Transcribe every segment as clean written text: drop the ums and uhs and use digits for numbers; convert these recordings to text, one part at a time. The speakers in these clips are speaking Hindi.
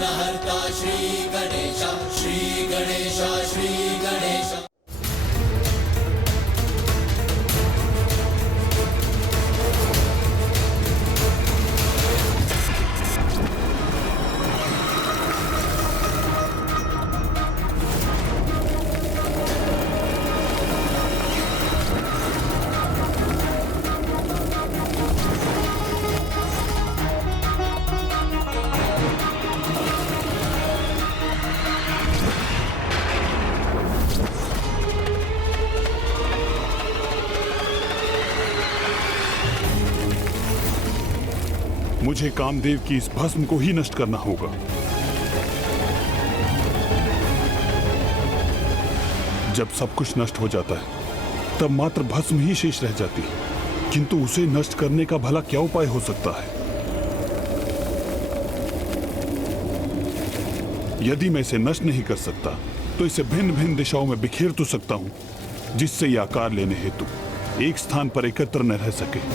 विघ्नहर्ता श्री गणेश, श्री गणेश, श्री गणेश। मुझे कामदेव की इस भस्म को ही नष्ट करना होगा। जब सब कुछ नष्ट हो जाता है तब मात्र भस्म ही शेष रह जाती है, किंतु उसे नष्ट करने का भला क्या उपाय हो सकता है? यदि मैं इसे नष्ट नहीं कर सकता तो इसे भिन्न भिन्न दिशाओं में बिखेर तो सकता हूं, जिससे यह आकार लेने हेतु एक स्थान पर एकत्र न रह सके।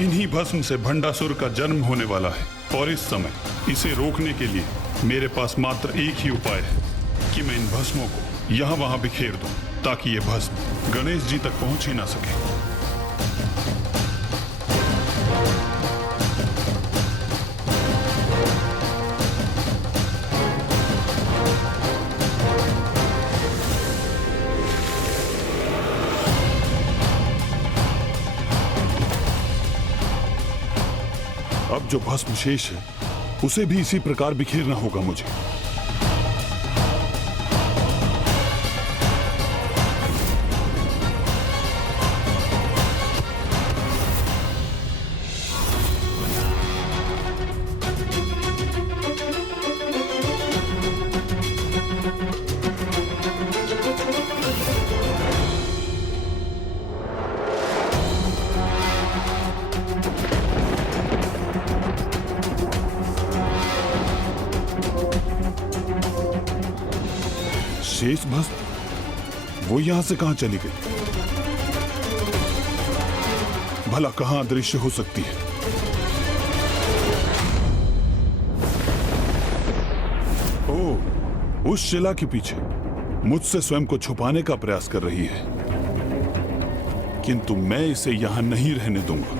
इन्हीं भस्म से भंडासुर का जन्म होने वाला है और इस समय इसे रोकने के लिए मेरे पास मात्र एक ही उपाय है कि मैं इन भस्मों को यहाँ वहां बिखेर दूं, ताकि ये भस्म गणेश जी तक पहुंच ही ना सके। अब जो भस्म शेष है उसे भी इसी प्रकार बिखेरना होगा मुझे। शेष भस्म वो यहां से कहां चली गई? भला कहां अदृश्य हो सकती है? ओह, उस शिला के पीछे मुझसे स्वयं को छुपाने का प्रयास कर रही है, किंतु मैं इसे यहां नहीं रहने दूंगा।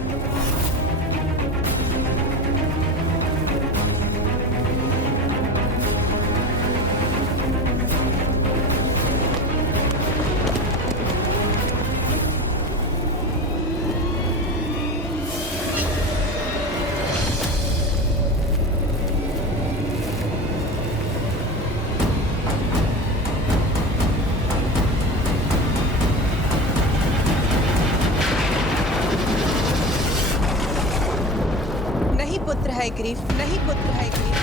ग्रीफ नहीं, पुत्र है ग्रीफ।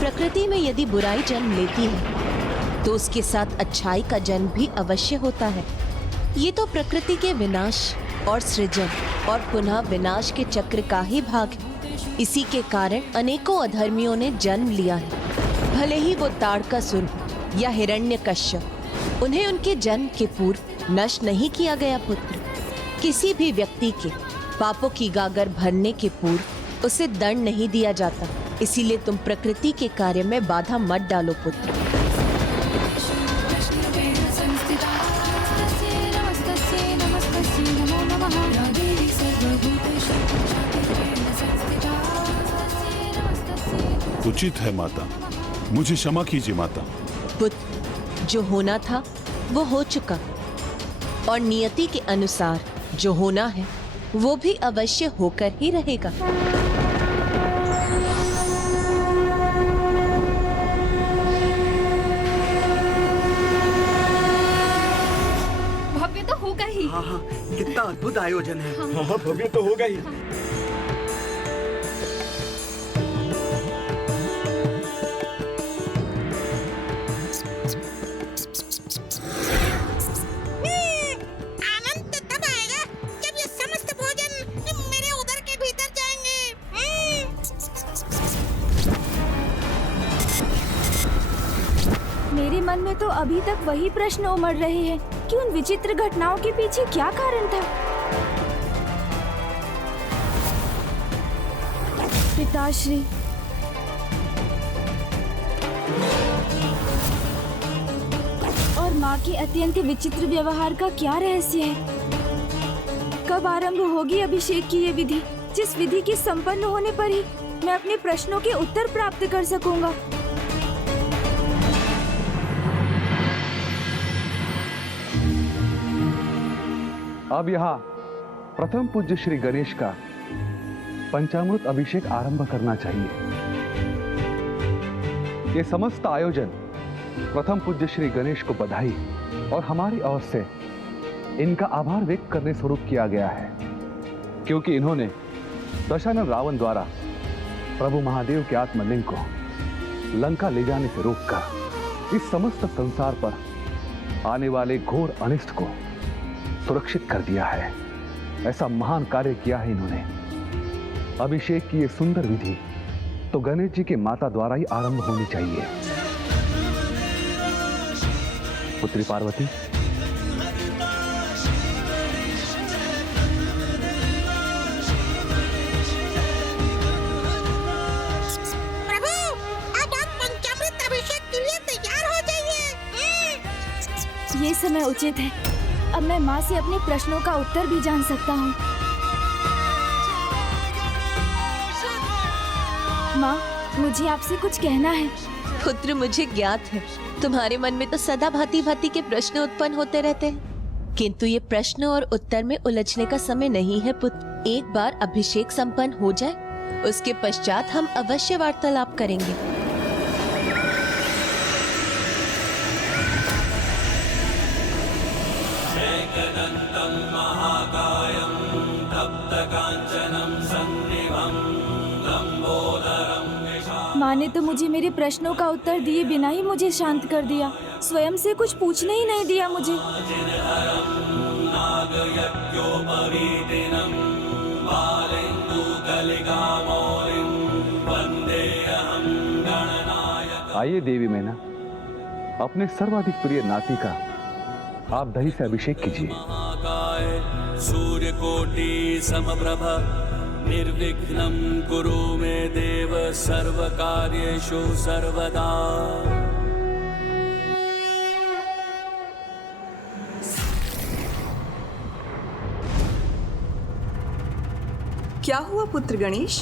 प्रकृति में यदि बुराई जन्म लेती है तो उसके साथ अच्छाई का जन्म भी अवश्य होता है। ये तो प्रकृति के विनाश और सृजन और पुनः विनाश के चक्र का ही भाग है। इसी के कारण अनेकों अधर्मियों ने जन्म लिया है, भले ही वो ताड़कासुर या हिरण्यकश्यप। उन्हें उनके जन्म के पूर्व नष्ट नहीं किया गया पुत्र। किसी भी व्यक्ति के पापों की गागर भरने के पूर्व उसे दंड नहीं दिया जाता। इसीलिए तुम प्रकृति के कार्य में बाधा मत डालो पुत्र। नमस्ते नमो नमः। उचित है माता, मुझे क्षमा कीजिए माता। पुत्र, जो होना था वो हो चुका, और नियति के अनुसार जो होना है वो भी अवश्य होकर ही रहेगा। भव्य तो होगा ही। हाँ हाँ, कितना अद्भुत आयोजन है। हाँ भव्य तो होगा ही। आनंद तब आएगा जब ये समस्त भोजन मेरे उदर के भीतर जाएंगे। मेरे मन में तो अभी तक वही प्रश्न उमड़ रहे हैं कि उन विचित्र घटनाओं के पीछे क्या कारण था। पिताश्री, और माँ के अत्यंत विचित्र व्यवहार का क्या रहस्य है? कब आरंभ होगी अभिषेक की ये विधि, जिस विधि के संपन्न होने पर ही मैं अपने प्रश्नों के उत्तर प्राप्त कर सकूंगा। अब यहाँ प्रथम पूज्य श्री गणेश का पंचामृत अभिषेक आरंभ करना चाहिए। ये समस्त आयोजन प्रथम पूज्य श्री गणेश को बधाई और हमारी ओर से इनका आभार व्यक्त करने स्वरूप किया गया है, क्योंकि इन्होंने दशानन रावण द्वारा प्रभु महादेव के आत्मलिंग को लंका ले जाने से रोककर इस समस्त संसार पर आने वाले घोर अनिष्ट को सुरक्षित कर दिया है। ऐसा महान कार्य किया है इन्होंने। अभिषेक की ये सुंदर विधि तो गणेश जी के माता द्वारा ही आरंभ होनी चाहिए। पुत्री पार्वती, प्रभु, अब आप पंचामृत अभिषेक के लिए तैयार हो जाइए। ये समय उचित है। अब मैं माँ से अपने प्रश्नों का उत्तर भी जान सकता हूँ। माँ, मुझे आपसे कुछ कहना है। पुत्र, मुझे ज्ञात है तुम्हारे मन में तो सदा भांति भांति के प्रश्न उत्पन्न होते रहते हैं, किंतु ये प्रश्न और उत्तर में उलझने का समय नहीं है पुत्र। एक बार अभिषेक संपन्न हो जाए, उसके पश्चात हम अवश्य वार्तालाप करेंगे। एकदन्तं महाकायं तप्तकाञ्चनं सन्निभं लम्बोदरं माँ ने तो मुझे मेरे प्रश्नों का उत्तर दिए बिना ही मुझे शांत कर दिया। स्वयं से कुछ पूछने ही नहीं दिया मुझे। नागयज्ञोपवीतिनं बालेन्दुकलिकामौलिं वन्देऽहं गणनायकम्। आइए देवी मैना, अपने सर्वाधिक प्रिय नाती का आप दही से अभिषेक कीजिए। महाकाय सूर्यकोटि समप्रभ निर्विघ्नं कुरु मे देव सर्वकार्येषु सर्वदा। क्या हुआ पुत्र गणेश,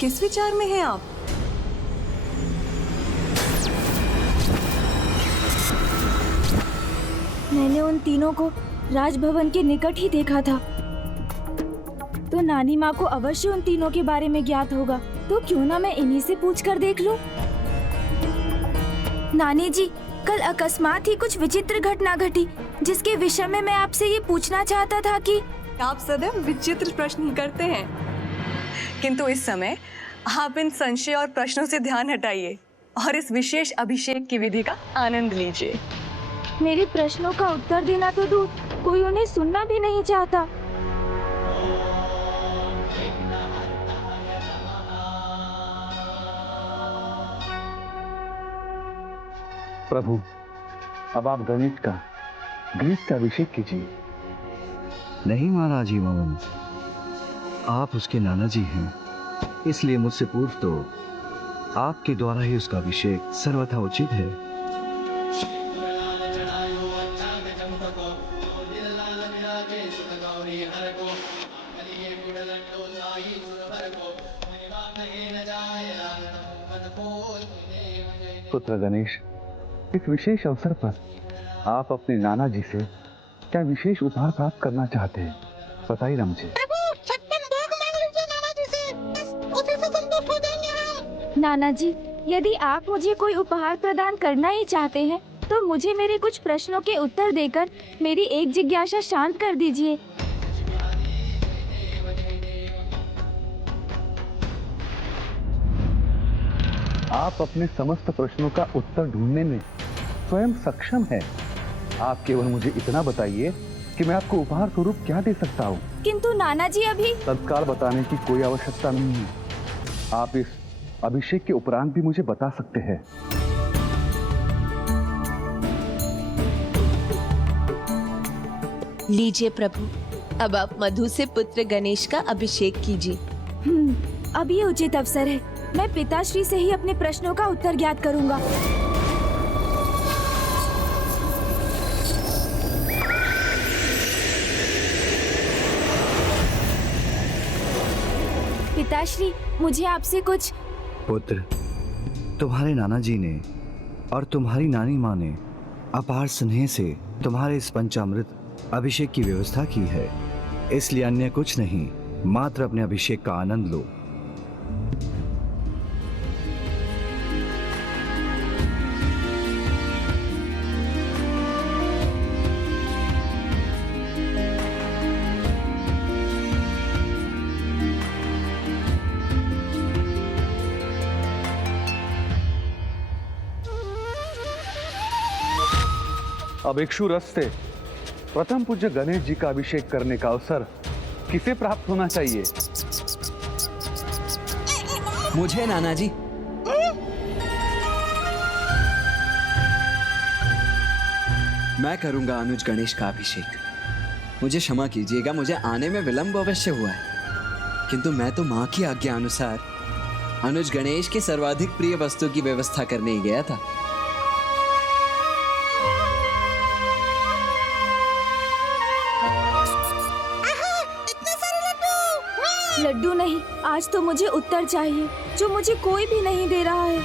किस विचार में हैं आप? मैंने उन तीनों को राजभवन के निकट ही देखा था, तो नानी माँ को अवश्य उन तीनों के बारे में ज्ञात होगा। तो क्यों ना मैं इन्हीं से पूछ कर देख लूं। नानी जी, कल अकस्मात ही कुछ विचित्र घटना घटी, जिसके विषय में मैं आपसे ये पूछना चाहता था कि आप सदैव विचित्र प्रश्न ही करते हैं, किंतु इस समय आप इन संशय और प्रश्नों से ध्यान हटाइए और इस विशेष अभिषेक की विधि का आनंद लीजिए। मेरे प्रश्नों का उत्तर देना तो दूर, कोई उन्हें सुनना भी नहीं चाहता। प्रभु, अब आप गणेश का घी से अभिषेक कीजिए। नहीं महाराज ही मोहन, आप उसके नाना जी हैं, इसलिए मुझसे पूर्व तो आपके द्वारा ही उसका अभिषेक सर्वथा उचित है। हर को पुत्र गणेश, इस विशेष अवसर पर आप अपने नाना जी से क्या विशेष उपहार प्राप्त करना चाहते हैं? बताइए ना मुझे। प्रभु 56 भोग मांग लीजिए नाना जी से, बस उसी से संतुष्ट हो जाएंगे हम। नाना जी, यदि आप मुझे कोई उपहार प्रदान करना ही चाहते हैं तो मुझे मेरे कुछ प्रश्नों के उत्तर देकर मेरी एक जिज्ञासा शांत कर दीजिए। आप अपने समस्त प्रश्नों का उत्तर ढूंढने में स्वयं सक्षम है। आप केवल मुझे इतना बताइए कि मैं आपको उपहार स्वरूप क्या दे सकता हूँ। किंतु नाना जी अभी तत्काल बताने की कोई आवश्यकता नहीं है। आप इस अभिषेक के उपरांत भी मुझे बता सकते हैं। लीजिए प्रभु, अब आप मधु से पुत्र गणेश का अभिषेक कीजिए। अब ये उचित अवसर है। मैं पिताश्री से ही अपने प्रश्नों का उत्तर ज्ञात करूंगा। पिताश्री, मुझे आपसे कुछ। पुत्र, तुम्हारे नाना जी ने और तुम्हारी नानी माँ ने अपार स्नेह से तुम्हारे इस पंचामृत अभिषेक की व्यवस्था की है, इसलिए अन्य कुछ नहीं, मात्र अपने अभिषेक का आनंद लो। अब इक्षु रस से प्रथम पूज्य गणेश जी का अभिषेक करने का अवसर किसे प्राप्त होना चाहिए? मुझे नाना जी। मैं करूंगा अनुज गणेश का अभिषेक। मुझे क्षमा कीजिएगा, मुझे आने में विलंब अवश्य हुआ है, किंतु मैं तो माँ की आज्ञा अनुसार अनुज गणेश के सर्वाधिक प्रिय वस्तु की व्यवस्था करने ही गया था। लड्डू नहीं, आज तो मुझे उत्तर चाहिए जो मुझे कोई भी नहीं दे रहा है।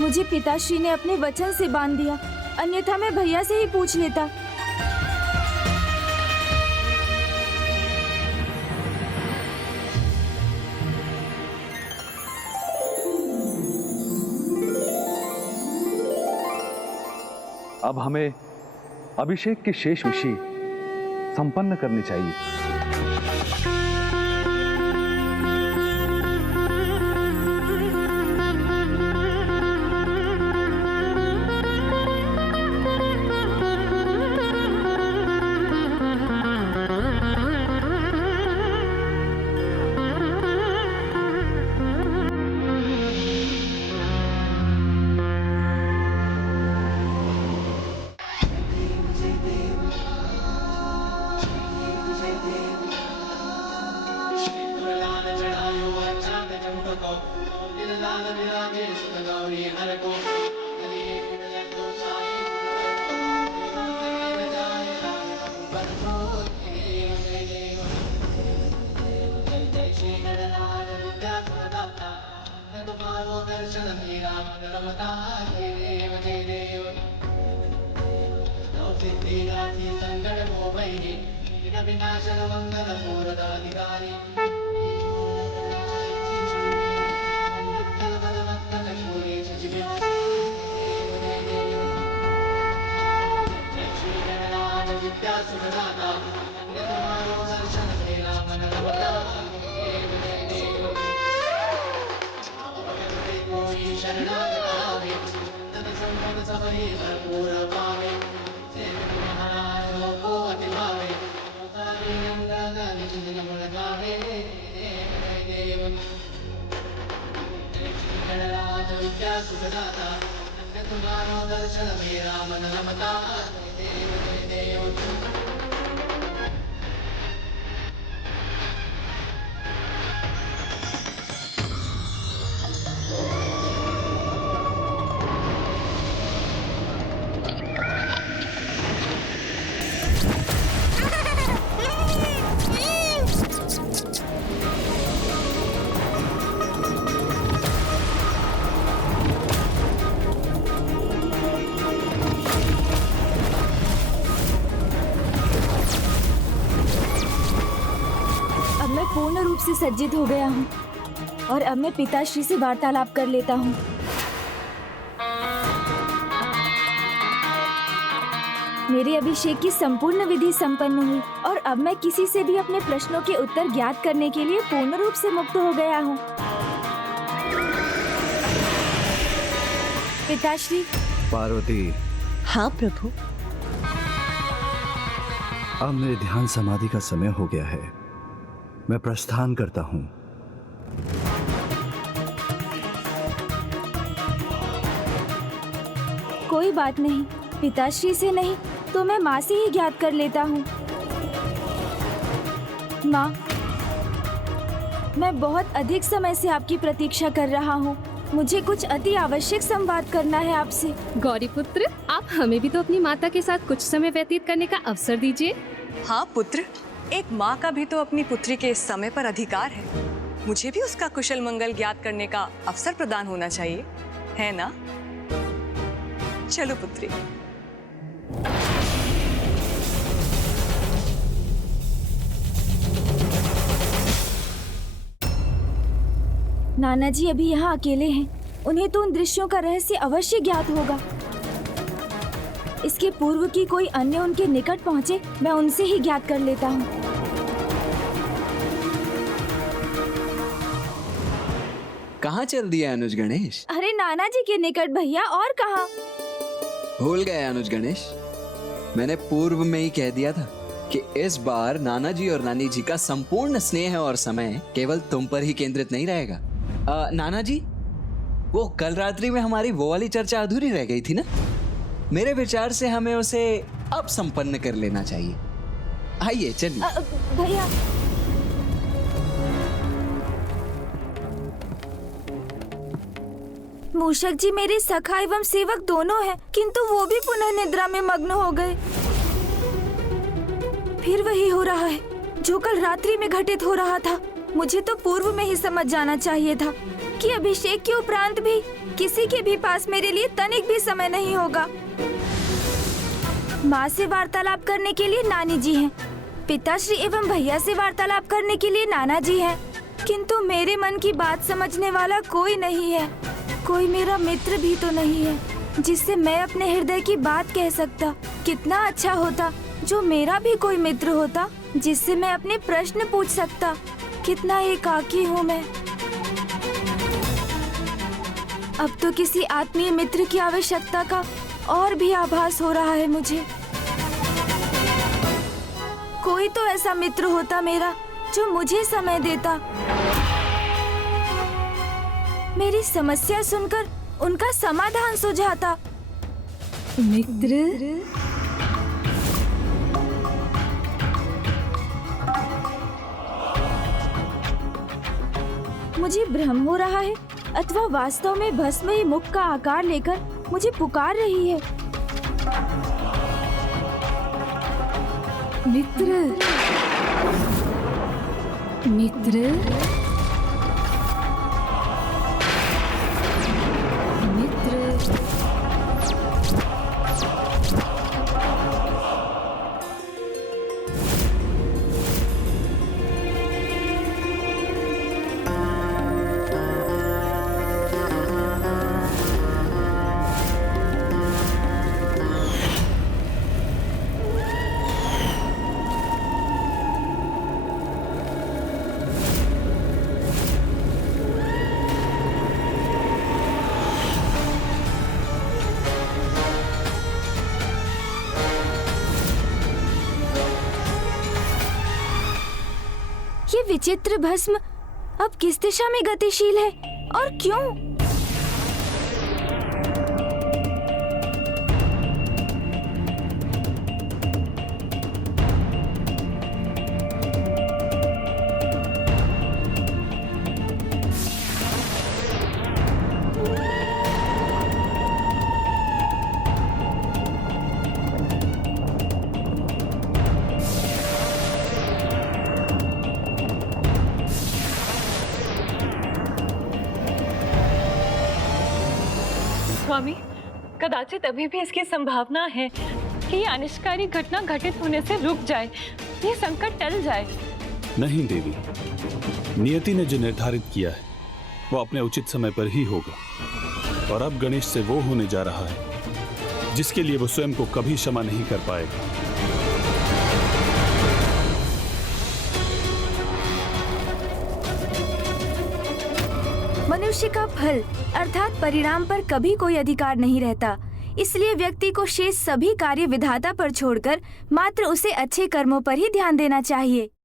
मुझे पिताश्री ने अपने वचन से बांध दिया, अन्यथा मैं भैया से ही पूछ लेता। अब हमें अभिषेक की शेष विधि संपन्न करनी चाहिए। सुसज्जित हो गया हूँ और अब मैं पिताश्री से वार्तालाप कर लेता हूँ। मेरे अभिषेक की संपूर्ण विधि संपन्न हुई और अब मैं किसी से भी अपने प्रश्नों के उत्तर ज्ञात करने के लिए पूर्ण रूप से मुक्त हो गया हूँ। पिताश्री। पार्वती। हाँ प्रभु। अब मेरे ध्यान समाधि का समय हो गया है। मैं प्रस्थान करता हूँ। कोई बात नहीं, पिताश्री से नहीं तो मैं माँ से ही ज्ञात कर लेता हूँ। माँ, मैं बहुत अधिक समय से आपकी प्रतीक्षा कर रहा हूँ। मुझे कुछ अति आवश्यक संवाद करना है आपसे। गौरी पुत्र, आप हमें भी तो अपनी माता के साथ कुछ समय व्यतीत करने का अवसर दीजिए। हाँ पुत्र, एक माँ का भी तो अपनी पुत्री के इस समय पर अधिकार है। मुझे भी उसका कुशल मंगल ज्ञात करने का अवसर प्रदान होना चाहिए, है ना? चलो पुत्री। नाना जी अभी यहाँ अकेले हैं। उन्हें तो उन दृश्यों का रहस्य अवश्य ज्ञात होगा। इसके पूर्व की कोई अन्य उनके निकट पहुँचे, मैं उनसे ही ज्ञात कर लेता हूँ। कहाँ चल दिया अनुज गणेश? अरे नाना जी के निकट भैया, और कहाँ? भूल गए अनुज गणेश। मैंने पूर्व में ही कह दिया था कि इस बार नाना जी और नानी जी का संपूर्ण स्नेह और समय केवल तुम पर ही केंद्रित नहीं रहेगा। नाना जी, वो कल रात्रि में हमारी वो वाली चर्चा अधूरी रह गई थी ना? मेरे विचार से हमें उसे अब संपन्न कर लेना चाहिए। आइए चलिए। भैया, मूषक जी मेरे सखा एवं सेवक दोनों हैं, किंतु वो भी पुनः निद्रा में मग्न हो गए। फिर वही हो रहा है जो कल रात्रि में घटित हो रहा था। मुझे तो पूर्व में ही समझ जाना चाहिए था कि अभिषेक के उपरांत भी किसी के भी पास मेरे लिए तनिक भी समय नहीं होगा। माँ से वार्तालाप करने के लिए नानी जी हैं, पिताश्री एवं भैया से वार्तालाप करने के लिए नाना जी हैं, किंतु मेरे मन की बात समझने वाला कोई नहीं है। कोई मेरा मित्र भी तो नहीं है जिससे मैं अपने हृदय की बात कह सकता। कितना अच्छा होता जो मेरा भी कोई मित्र होता जिससे मैं अपने प्रश्न पूछ सकता। कितना एकाकी हूँ मैं। अब तो किसी आत्मीय मित्र की आवश्यकता का और भी आभास हो रहा है मुझे। कोई तो ऐसा मित्र होता मेरा जो मुझे समय देता, मेरी समस्या सुनकर उनका समाधान सुझाता। मित्र? मुझे भ्रम हो रहा है अथवा वास्तव में भस्म ही मुख का आकार लेकर मुझे पुकार रही है। मित्र, मित्र, मित्र। ये विचित्र भस्म अब किस दिशा में गतिशील है और क्यों? स्वामी, कदाचित अभी भी इसकी संभावना है कि ये अनिष्टकारी घटना घटित होने से रुक जाए, ये संकट टल जाए। नहीं देवी, नियति ने जो निर्धारित किया है वो अपने उचित समय पर ही होगा। और अब गणेश से वो होने जा रहा है जिसके लिए वो स्वयं को कभी क्षमा नहीं कर पाएगा। मनुष्य का फल अर्थात परिणाम पर कभी कोई अधिकार नहीं रहता। इसलिए व्यक्ति को शेष सभी कार्य विधाता पर छोड़कर मात्र उसे अच्छे कर्मों पर ही ध्यान देना चाहिए।